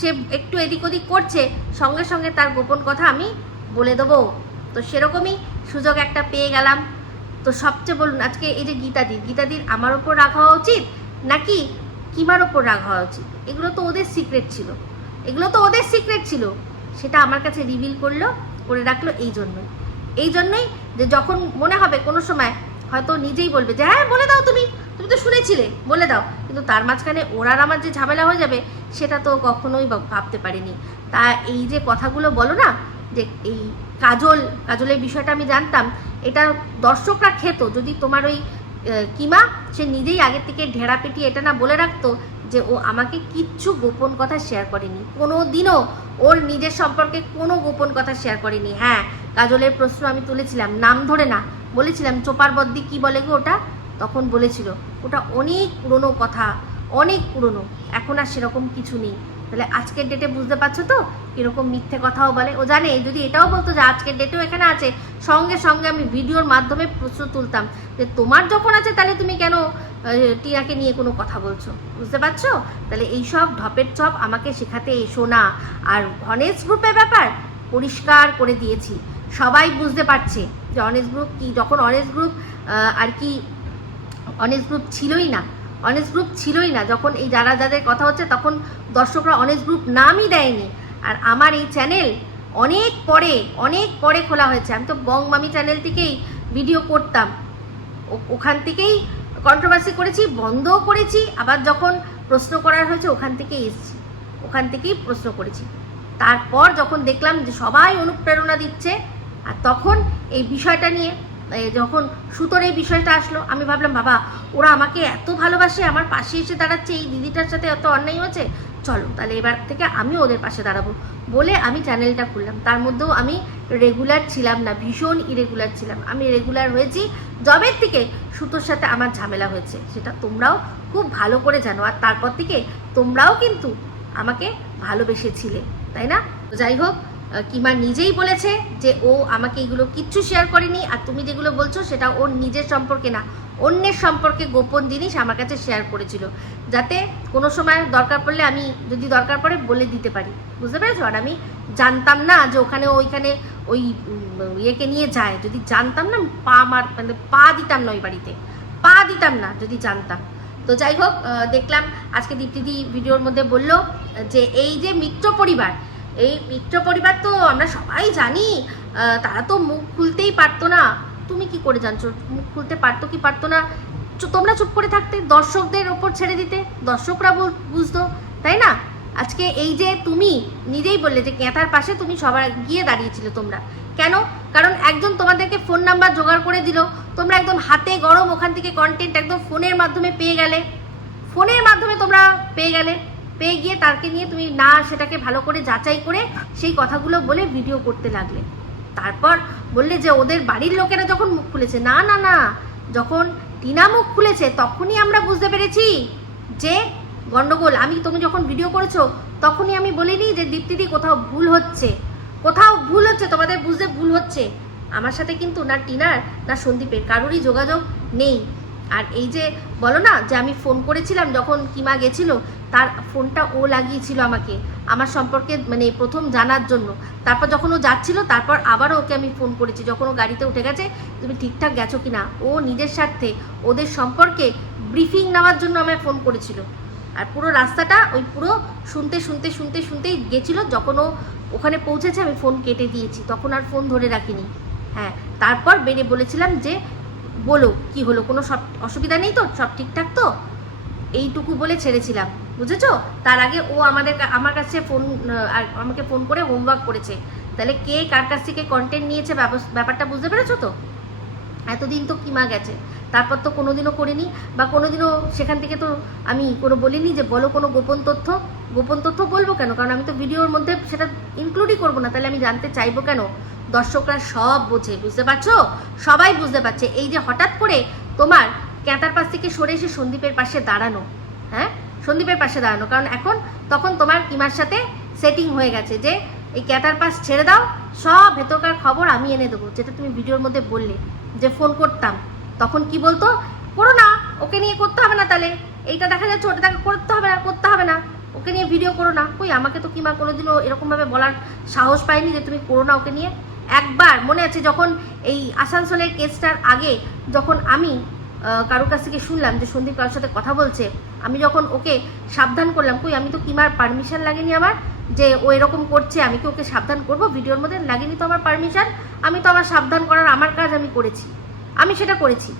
সে একটু এদিক ওদিক করছে, সঙ্গে সঙ্গে তার গোপন কথা আমি বলে দেবো। তো সেরকমই সুযোগ একটা পেয়ে গেলাম। তো সবচেয়ে বলুন আজকে এই যে গীতাদির আমার ওপর রাগ হওয়া উচিত নাকি কিমার ওপর রাগ হওয়া উচিত? এগুলো তো ওদের সিক্রেট ছিল, সেটা আমার কাছে রিভিল করে রাখলো এই জন্যই যে যখন মনে হবে কোনো সময় হয়তো নিজেই বলবে যে হ্যাঁ বলে দাও, তুমি তো শুনেছিলে, বলে দাও, কিন্তু তার মাঝখানে ওরার আমার যে ঝামেলা হয়ে যাবে সেটা তো কখনোই ভাবতে পারিনি। তা এই যে কথাগুলো বলো না যে এই কাজলের বিষয়টা আমি জানতাম, এটা দর্শকরা খেত যদি তোমার ওই কিমা সে নিজেই আগের থেকে ঢেড়া পেটিয়ে এটা না বলে রাখতো যে ও আমাকে কিচ্ছু গোপন কথা শেয়ার করেনি, কোনো দিনও ওর নিজের সম্পর্কে কোনো গোপন কথা শেয়ার করেনি। হ্যাঁ কাজলের প্রশ্ন আমি তুলেছিলাম, নাম ধরে না, বলেছিলাম চোপার বদ্দি কি বলে গো ওটা, তখন বলেছিল ওটা অনেক পুরনো কথা, অনেক পুরনো, এখন আর সেরকম কিছু নেই। তাহলে আজকের ডেটে বুঝতে পারছো তো এরকম মিথ্যে কথাও বলে। ও জানে যদি এটাও বলতো যে আজকের ডেটেও এখানে আছে, সঙ্গে সঙ্গে আমি ভিডিওর মাধ্যমে প্রশ্ন তুলতাম যে তোমার যখন আছে তাহলে তুমি কেন টিয়াকে নিয়ে কোনো কথা বলছো, বুঝতে পারছো? তাহলে এইসব ঢপের চপ আমাকে শেখাতে এসো না। আর অনেস্ট গ্রুপের ব্যাপার পরিষ্কার করে দিয়েছি, সবাই বুঝতে পারছে যে অনেস্ট গ্রুপ কি। যখন অনেস্ট গ্রুপ আর কি অনেস্ট গ্রুপ ছিলই না, যখন এই যাদের কথা হচ্ছে তখন দর্শকরা অনেস্ট গ্রুপ নামই দেয়নি। আর আমার এই চ্যানেল অনেক পরে খোলা হয়েছে, আমি তো বং মামি চ্যানেল থেকেই ভিডিও করতাম, ওখান থেকেই কন্ট্রোভার্সি করেছি, বন্ধও করেছি, আবার যখন প্রশ্ন করার হয়েছে ওখান থেকেই এসেছি, ওখান থেকেই প্রশ্ন করেছি। তারপর যখন দেখলাম যে সবাই অনুপ্রেরণা দিচ্ছে, আর তখন এই বিষয়টা নিয়ে যখন সুতোর এই বিষয়টা আসলো, আমি ভাবলাম বাবা ওরা আমাকে এত ভালোবাসে, আমার পাশে এসে দাঁড়াচ্ছে, এই দিদিটার সাথে এত অন্যায় হচ্ছে, চলো তাহলে এবার থেকে আমি ওদের পাশে দাঁড়াবো বলে আমি চ্যানেলটা খুললাম। তার মধ্যেও আমি রেগুলার ছিলাম না, ভীষণ ইরেগুলার ছিলাম। আমি রেগুলার হয়েছি যবের থেকে সুতোর সাথে আমার ঝামেলা হয়েছে, সেটা তোমরাও খুব ভালো করে জানো। আর তারপর থেকে তোমরাও কিন্তু আমাকে ভালোবেসেছিলে, তাই না? যাই হোক, কিমা নিজেই বলেছে যে ও আমাকে এগুলো কিচ্ছু শেয়ার করেনি, আর তুমি যেগুলো বলছো সেটা ওর নিজের সম্পর্কে না, অন্যের সম্পর্কে গোপন জিনিস আমার কাছে শেয়ার করেছিল, যাতে কোনো সময় দরকার পড়লে আমি যদি দরকার পড়ে বলে দিতে পারি, বুঝতে পেরেছো? আর আমি জানতাম না যে ওইখানে ওই ইয়েকে নিয়ে যায়, যদি জানতাম না পা দিতাম না ওই বাড়িতে। পা দিতাম না যদি জানতাম। তো যাই হোক, দেখলাম আজকে দীপ্তিদি ভিডিওর মধ্যে বললো যে এই যে মিত্র পরিবার, এই মিত্র পরিবার তো আমরা সবাই জানি, তারা তো মুখ খুলতেই পারতো না। তুমি কি করে জানছো মুখ খুলতে পারতো কি পারতো না? তোমরা চুপ করে থাকতে, দর্শকদের ওপর ছেড়ে দিতে, দর্শকরা বুঝতো, তাই না? আজকে এই যে তুমি নিজেই বললে যে ক্যাথার পাশে তুমি সবার গিয়ে দাঁড়িয়েছিলে তোমরা, কেন? কারণ একজন তোমাদেরকে ফোন নাম্বার জোগাড় করে দিল, তোমরা একদম হাতে গরম ওখান থেকে কন্টেন্ট একদম ফোনের মাধ্যমে পেয়ে গেলে, ফোনের মাধ্যমে তোমরা পেয়ে গিয়ে তাকে নিয়ে তুমি না সেটাকে ভালো করে যাচাই করে সেই কথাগুলো বলে ভিডিও করতে লাগলে। তারপর বললে যে ওদের বাড়ির লোকেরা যখন মুখ খুলেছে, না না না, যখন টিনা মুখ খুলেছে তখনই আমরা বুঝতে পেরেছি যে গন্ডগোল। তুমি যখন ভিডিও করেছো তখনই আমি বলিনি যে দীপ্তিদি কোথাও ভুল হচ্ছে, তোমাদের বুঝতে ভুল হচ্ছে। আমার সাথে কিন্তু না টিনার না সন্দীপের কারোরই যোগাযোগ নেই। আর এই যে বলো না যে আমি ফোন করেছিলাম যখন কিমা গেছিল, তার ফোনটা ও লাগিয়েছিল আমাকে, আমার সম্পর্কে মানে প্রথম জানার জন্য। তারপর যখন ও যাচ্ছিল তারপর আবারও ওকে আমি ফোন করেছি যখন ও গাড়িতে উঠে গেছে, তুমি ঠিকঠাক গেছো কিনা। ও নিজের স্বার্থে ওদের সম্পর্কে ব্রিফিং নেওয়ার জন্য আমায় ফোন করেছিল। আর পুরো রাস্তাটা ওই পুরো শুনতেই গেছিলো। যখন ও ওখানে পৌঁছেছে আমি ফোন কেটে দিয়েছি, তখন আর ফোন ধরে রাখিনি। হ্যাঁ, তারপর বেরিয়ে বলেছিলাম যে বলো কি হলো, কোনো সব অসুবিধা নেই তো, সব ঠিকঠাক তো, এইটুকু বলে ছেড়েছিলাম, বুঝেছো? তার আগে ও আমার কাছে আমাকে ফোন করে হোমওয়ার্ক করেছে। তাহলে কে কার কাছ থেকে কন্টেন্ট নিয়েছে ব্যাপারটা বুঝতে পেরেছো তো? এতদিন তো কিমা গেছে, তারপর তো কোনোদিনও করিনি, বা কোনোদিনও সেখান থেকে তো আমি কোনো বলিনি যে বলো কোনো গোপন তথ্য বলবো কেন? কারণ আমি তো ভিডিওর মধ্যে সেটা ইনক্লুডই করবো না, তাহলে আমি জানতে চাইবো কেন? দর্শকরা সব বোঝে, বুঝতে পারছো? সবাই বুঝতে পারছে। এই যে হঠাৎ করে তোমার ক্যাতার পাশ থেকে সরে এসে সন্দীপের পাশে দাঁড়ানো, হ্যাঁ সন্দীপের পাশে দাঁড়ানো, কারণ তখন তোমার কিমার সাথে সেটিং হয়ে গেছে যে এই ক্যাতার পাশ ছেড়ে দাও, সব ভেতরকার খবর আমি এনে দেবো। যেটা তুমি ভিডিওর মধ্যে বললে যে ফোন করতাম, তখন কি বলতো, করো না, ওকে নিয়ে করতে হবে না, তাহলে এইটা দেখা যাচ্ছে ওটা করতে হবে না, ওকে নিয়ে ভিডিও করো না। কই, আমাকে তো কিমা কোনোদিনও এরকমভাবে বলার সাহস পাইনি যে তুমি করো না ওকে নিয়ে। একবার মনে আছে যখন এই আসানসোলের কেসটার আগে যখন আমি কারোর কাছ থেকে শুনলাম যে সন্দীপ কারোর সাথে কথা বলছে, আমি যখন ওকে সাবধান করলাম, কই আমি তো কিমার পারমিশন লাগেনি আমার যে ও এরকম করছে, আমি কি ওকে সাবধান করবো? ভিডিওর মধ্যে লাগেনি তো আমার পারমিশন, আমি তো আমার সাবধান করার আমার কাজ আমি করেছি, আমি সেটা করেছি।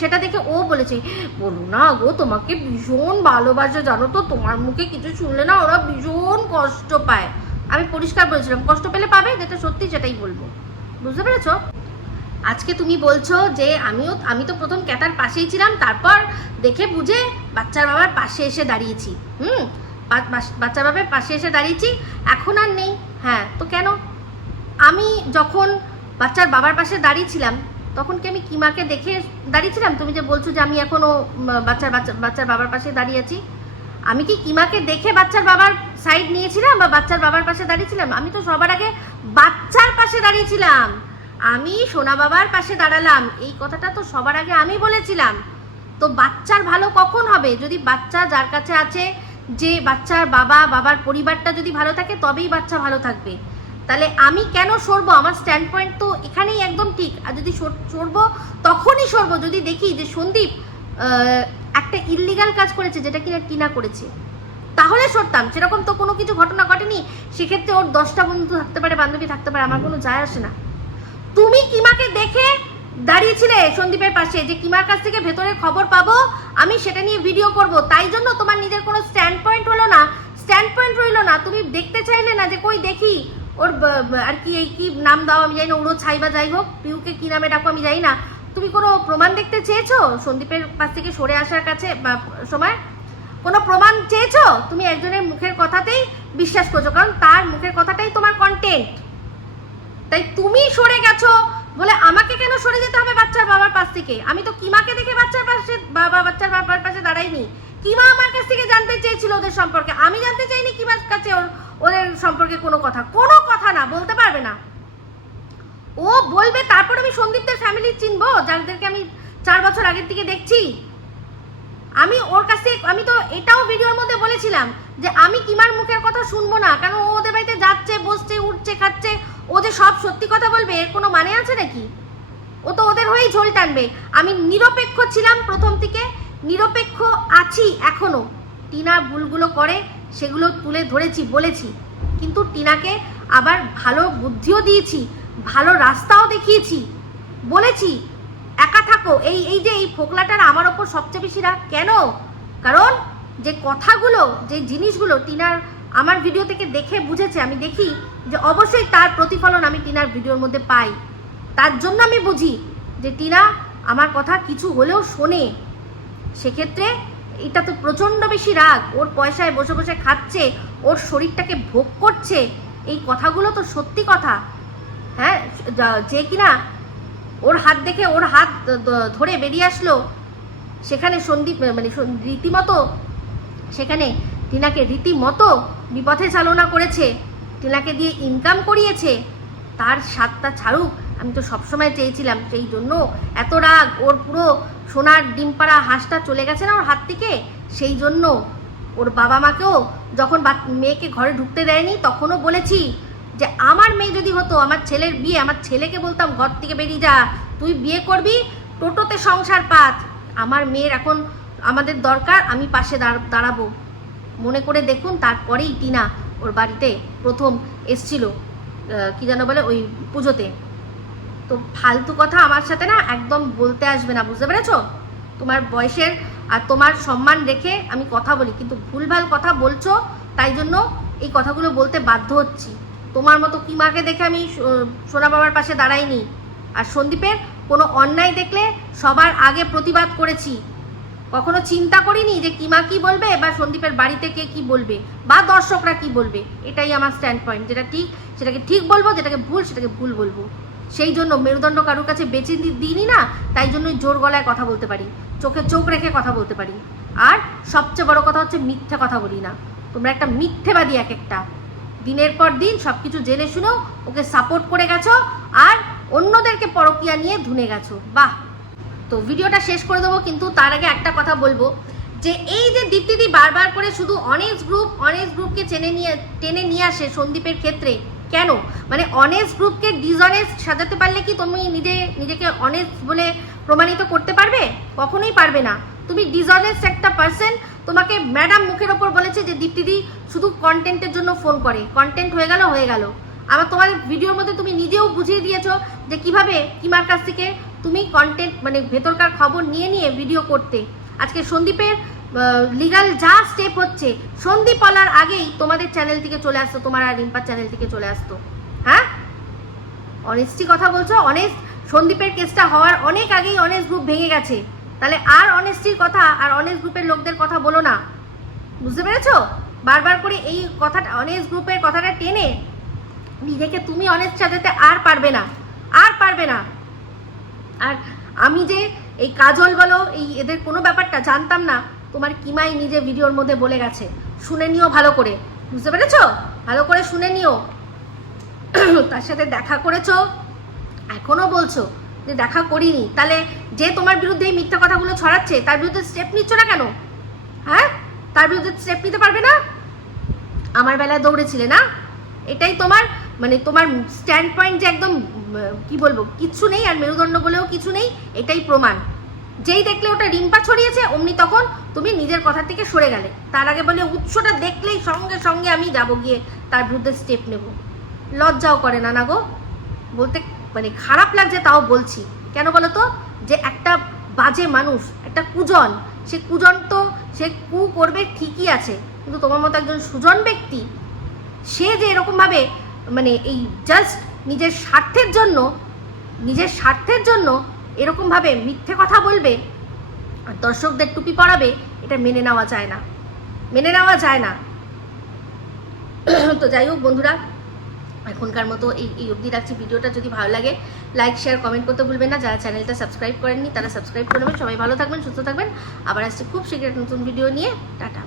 সেটা দেখে ও বলেছে, বলো না গো, তোমাকে ভীষণ ভালোবাসে জানো তো, তোমার মুখে কিছু শুনলে না ওরা ভীষণ কষ্ট পায়। আমি পরিষ্কার বলেছিলাম, কষ্ট পেলে পাবে, যেটা সত্যি সেটাই বলবো, বুঝতে পেরেছো? আজকে তুমি বলছো যে আমি তো প্রথম ক্যাটার পাশেই ছিলাম, তারপর দেখে বুঝে বাচ্চার বাবার পাশে এসে দাঁড়িয়েছি। বাচ্চার বাবার পাশে এসে দাঁড়িয়েছি, এখন আর নেই। হ্যাঁ, তো কেন? আমি যখন বাচ্চার বাবার পাশে দাঁড়িয়েছিলাম তখন কি আমি কিমাকে দেখে দাঁড়িয়েছিলাম? তুমি যে বলছো যে আমি এখনো বাচ্চার বাবার পাশে দাঁড়িয়ে আছি, আমি কি কিমাকে দেখে বাচ্চার বাবার সাইড নিয়েছিলাম বা বাচ্চার বাবার পাশে দাঁড়িয়েছিলাম? আমি তো সবার আগে বাচ্চার পাশে দাঁড়িয়েছিলাম, আমি সোনা বাবার পাশে দাঁড়ালাম, এই কথাটা তো সবার আগে আমি বলেছিলাম। তো বাচ্চার ভালো কখন হবে? যদি বাচ্চা যার কাছে আছে, যে বাচ্চার বাবার পরিবারটা যদি ভালো থাকে তবেই বাচ্চা ভালো থাকবে। তাহলে আমি কেন সরবো? আমার স্ট্যান্ড পয়েন্ট তো এখানেই একদম ঠিক। আর যদি সরবো তখনই সরবো যদি দেখি যে সন্দীপ একটা ইল্লিগাল কাজ করেছে, যেটা কিনা টিনা করেছে, তাহলে সরতাম। সেরকম তো কোনো কিছু ঘটনা ঘটেনি, সেক্ষেত্রে ওর 10টা বন্ধু থাকতে পারে, বান্ধবী থাকতে পারে, আমার কোনো যায় আসে না। তুমি কিমাকে দেখে দাঁড়িয়েছিলে সন্দীপের পাশে যে কিমার কাছ থেকে ভেতরের খবর পাবো, আমি সেটা নিয়ে ভিডিও করব, তাই জন্য তোমার নিজের কোনো স্ট্যান্ড পয়েন্ট রইলো না। তুমি দেখতে চাইলে না যে কই দেখি ওর আর কি এই কি নাম দাও আমি জানি না, উড়ো ছাই বা যাই হোক, পিউকে কি নামে ডাকো আমি জানি না, তুমি কোনো প্রমাণ দেখতে চেয়েছো সন্দীপের কাছ থেকে সরে আসার কাছে সময়? কোনো প্রমাণ চেয়েছো? তুমি একজনের মুখের কথাতেই বিশ্বাস করছো, কারণ তার মুখের কথাটাই তোমার কন্টেন্ট। তাই তুমি সরে গেছো বলে আমাকে কেন সরে যেতে হবে বাচ্চার বাবার পাশ থেকে? আমি তো কিমাকে দেখে বাচ্চার বাবার পাশে দাঁড়াইনি। কিমা আমার কাছ থেকে জানতে চেয়েছিল ওদের সম্পর্কে, আমি জানতে চাইনি কিমার কাছে ওদের সম্পর্কে কোনো কথা না, বলতে পারবে না। ও বলবে তারপর আমি সন্দীপদের ফ্যামিলি চিনবো, যাদেরকে আমি 4 বছর আগের থেকে দেখছি। আমি ওর কাছে, আমি তো এটাও ভিডিওর মধ্যে বলেছিলাম যে আমি কিমার মুখের কথা শুনবো না, কারণ ও ওদের বাড়িতে যাচ্ছে, বসছে, উঠছে, খাচ্ছে, ও যে সব সত্যি কথা বলবে এর কোনো মানে আছে নাকি? ও তো ওদের হয়েই ঝোল টানবে। আমি নিরপেক্ষ ছিলাম প্রথম থেকে, নিরপেক্ষ আছি এখনো। টিনা ভুলগুলো করে সেগুলো তুলে ধরেছি, বলেছি, কিন্তু টিনাকে আবার ভালো বুদ্ধিও দিয়েছি, ভালো রাস্তাও দেখিয়েছি, বলেছি একা থাকো। এই যে এই ফোকলাটার আমার ওপর সবচেয়ে বেশি রাগ কেন? কারণ যে কথাগুলো, যে জিনিসগুলো টিনার আমার ভিডিও থেকে দেখে বুঝেছে, আমি দেখি যে অবশ্যই তার প্রতিফলন আমি টিনার ভিডিওর মধ্যে পাই। তার জন্য আমি বুঝি যে টিনা আমার কথা কিছু হলেও শোনে। সেক্ষেত্রে এটা তো প্রচণ্ড বেশি রাগ, ওর পয়সায় বসে বসে খাচ্ছে, ওর শরীরটাকে ভোগ করছে, এই কথাগুলো তো সত্যি কথা। হ্যাঁ, যে কিনা ওর হাত দেখে ওর হাত ধরে বেরিয়ে আসলো, সেখানে সন্দীপ মানে রীতিমতো সেখানে টিনাকে রীতিমতো বিপথে চালনা করেছে, টিনাকে দিয়ে ইনকাম করিয়েছে, তার স্বাদটা ছাড়ুক। আমি তো সবসময় চেয়েছিলাম, সেই জন্য এত রাগ। ওর পুরো সোনার ডিমপাড়া হাঁসটা চলে গেছে না ওর হাত থেকে, সেই জন্য ওর বাবা মাকেও যখন মেয়েকে ঘরে ঢুকতে দেয়নি তখনও বলেছি যে আমার মেয়ে যদি হতো, আমার ছেলের বিয়ে, আমার ছেলেকে বলতাম ঘর থেকে বেরিয়ে যা, তুই বিয়ে করবি, টোটোতে সংসার পাত, আমার মেয়ের এখন আমাদের দরকার, আমি পাশে দাঁড়াবো। মনে করে দেখুন, তারপরেই টিনা ওর বাড়িতে প্রথম এসছিল, কি যেন বলে, ওই পুজোতে। তো ফালতু কথা আমার সাথে না একদম বলতে আসবে না, বুঝতে পেরেছো? তোমার বয়সের আর তোমার সম্মান রেখে আমি কথা বলি, কিন্তু ভুলভাল কথা বলছো, তাই জন্য এই কথাগুলো বলতে বাধ্য হচ্ছি। তোমার মতো কিমাকে দেখে আমি সোনা বাবার পাশে দাঁড়াইনি, আর সন্দীপের কোনো অন্যায় দেখলে সবার আগে প্রতিবাদ করেছি। কখনো চিন্তা করিনি যে কিমা কি বলবে, বা সন্দীপের বাড়িতে কে কি বলবে, বা দর্শকরা কি বলবে। এটাই আমার স্ট্যান্ড পয়েন্ট, যেটা ঠিক সেটাকে ঠিক বলবো, যেটাকে ভুল সেটাকে ভুল বলবো। সেই জন্য মেরুদণ্ড কারুর কাছে বেঁচে দিইনি না, তাই জন্যই জোর গলায় কথা বলতে পারি, চোখে চোখ রেখে কথা বলতে পারি। আর সবচেয়ে বড় কথা হচ্ছে মিথ্যে কথা বলি না। তোমরা একটা মিথ্যেবাদী, এক একটা দিনের পর দিন সব কিছু জেনে শুনেও ওকে সাপোর্ট করে গেছো, আর অন্যদেরকে পরকিয়া নিয়ে ধুনে গেছো। বাহ! তো ভিডিওটা শেষ করে দেবো, কিন্তু তার আগে একটা কথা বলবো, যে এই যে দীপ্তিদি বারবার করে শুধু অনেস্ট গ্রুপকে টেনে নিয়ে আসে সন্দীপের ক্ষেত্রে, কেন? মানে অনেস্ট গ্রুপকে ডিসঅনেস্ট সাজাতে পারলে কি তুমি নিজেকে অনেস্ট বলে প্রমাণিত করতে পারবে? কখনোই পারবে না। তুমি ডিসঅনেস্ট একটা পার্সন। তোমাকে ম্যাডাম মুখের ওপর বলেছে যে দীপ্তিদি শুধু কন্টেন্টের জন্য ফোন করে, কন্টেন্ট হয়ে গেল। আবার তোমার ভিডিওর মধ্যে তুমি নিজেও বুঝিয়ে দিয়েছো যে কিভাবে কিমার কাছ থেকে তুমি কন্টেন্ট মানে ভেতরকার খবর নিয়ে ভিডিও করতে। আজকে সন্দীপের লিগাল যা স্টেপ হচ্ছে, সন্দীপ বলার আগেই তোমাদের চ্যানেল থেকে চলে আসতো, তোমার আর রিম্পার চ্যানেল থেকে চলে আসতো। হ্যাঁ, অনেস্টি কথা বলছো। অনেস্ট সন্দীপের কেসটা হওয়ার অনেক আগেই অনেস্ট গ্রুপ ভেঙে গেছে, তাহলে আর অনেস্টির কথা আর অনেস্ট গ্রুপের লোকদের কথা বলো না, বুঝতে পেরেছো? বারবার করে এই কথাটা, অনেস্ট গ্রুপের কথাটা টেনে নিজেকে তুমি অনেস্ট সাজাতে আর পারবে না। আর আমি যে এই কাজল বলো, এই এদের কোনো ব্যাপারটা জানতাম না, তোমার কিমাই নিজে ভিডিওর মধ্যে বলে গেছে। শুনে নিও ভালো করে, বুঝতে পেরেছো? ভালো করে শুনে নিও। তার সাথে দেখা করেছো, এখনো বলছো যে দেখা করিনি, তাহলে যে তোমার বিরুদ্ধে এই মিথ্যা কথাগুলো ছড়াচ্ছে তার বিরুদ্ধে স্টেপ নিচ্ছ না কেন? হ্যাঁ, তার বিরুদ্ধে স্টেপ নিতে পারবে না? আমার বেলায় দৌড়েছিলে না? এটাই তোমার মানে তোমার স্ট্যান্ড পয়েন্ট, যে একদম কি বলবো, কিচ্ছু নেই, আর মেরুদণ্ড বলেও কিছু নেই, এটাই প্রমাণ। যেই দেখলে ওটা রিম্পা ছড়িয়েছে, অমনি তখন তুমি নিজের কথা থেকে সরে গেলে। তার আগে বলে উৎসটা দেখলেই সঙ্গে সঙ্গে আমি যাবো গিয়ে তার বিরুদ্ধে স্টেপ নেব। লজ্জাও করে না গো বলতে, মানে খারাপ লাগছে তাও বলছি। কেন বলো তো? যে একটা বাজে মানুষ, একটা কুজন, সে কুজন তো সে কু করবে ঠিকই আছে, কিন্তু তোমার মতো একজন সুজন ব্যক্তি, সে যে এরকমভাবে মানে এই জাস্ট নিজের স্বার্থের জন্য এরকমভাবে মিথ্যে কথা বলবে আর দর্শকদের টুপি পরাবে, এটা মেনে নেওয়া যায় না। তো যাই হোক বন্ধুরা, এখনকার মতো এই অবধি রাখছি। ভিডিওটা যদি ভালো লাগে লাইক শেয়ার কমেন্ট করতে ভুলবেন না। যারা চ্যানেলটা সাবস্ক্রাইব করেননি তারা সাবস্ক্রাইব করে নেবেন। সবাই ভালো থাকবেন, সুস্থ থাকবেন। আবার আসছি খুব শীঘ্রই নতুন ভিডিও নিয়ে। টাটা।